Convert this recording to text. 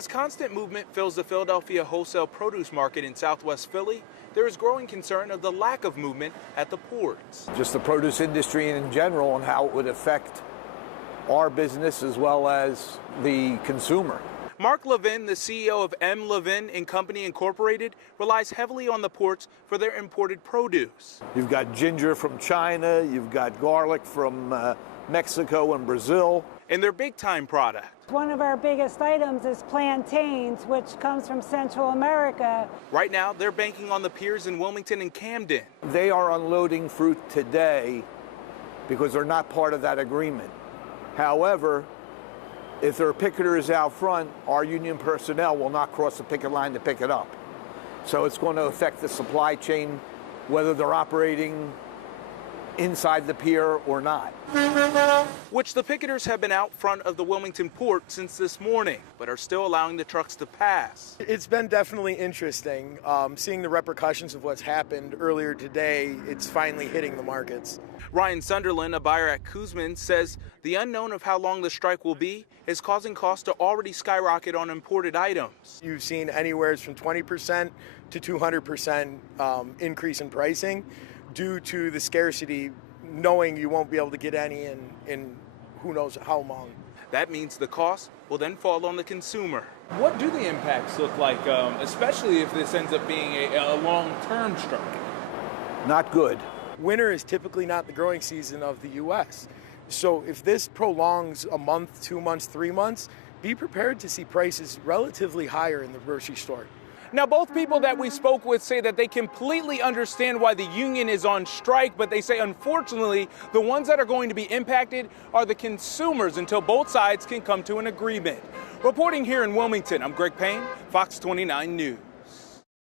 As constant movement fills the Philadelphia wholesale produce market in Southwest Philly, there is growing concern of the lack of movement at the ports. Just the produce industry in general and how it would affect our business as well as the consumer. Mark Levin, the CEO of M. Levin & Company Incorporated, relies heavily on the ports for their imported produce. You've got ginger from China, you've got garlic from Mexico and Brazil. And their big-time product. One of our biggest items is plantains, which comes from Central America. Right now, they're banking on the piers in Wilmington and Camden. They are unloading fruit today because they're not part of that agreement. However, if there are picketers out front, our union personnel will not cross the picket line to pick it up. So it's going to affect the supply chain, whether they're operating inside the pier or not. Which the picketers have been out front of the Wilmington port since this morning, but are still allowing the trucks to pass. It's been definitely interesting. Seeing the repercussions of what's happened earlier today, it's finally hitting the markets. Ryan Sunderland, a buyer at Kuzman, says the unknown of how long the strike will be is causing costs to already skyrocket on imported items. You've seen anywhere from 20% to 200% increase in pricing due to the scarcity, knowing you won't be able to get any in who knows how long. That means the cost will then fall on the consumer. What do the impacts look like, especially if this ends up being a long-term strike? Not good. Winter is typically not the growing season of the U.S. So if this prolongs a month, 2 months, 3 months, be prepared to see prices relatively higher in the grocery store. Now, both people that we spoke with say that they completely understand why the union is on strike, but they say, unfortunately, the ones that are going to be impacted are the consumers until both sides can come to an agreement. Reporting here in Wilmington, I'm Greg Payne, Fox 29 News.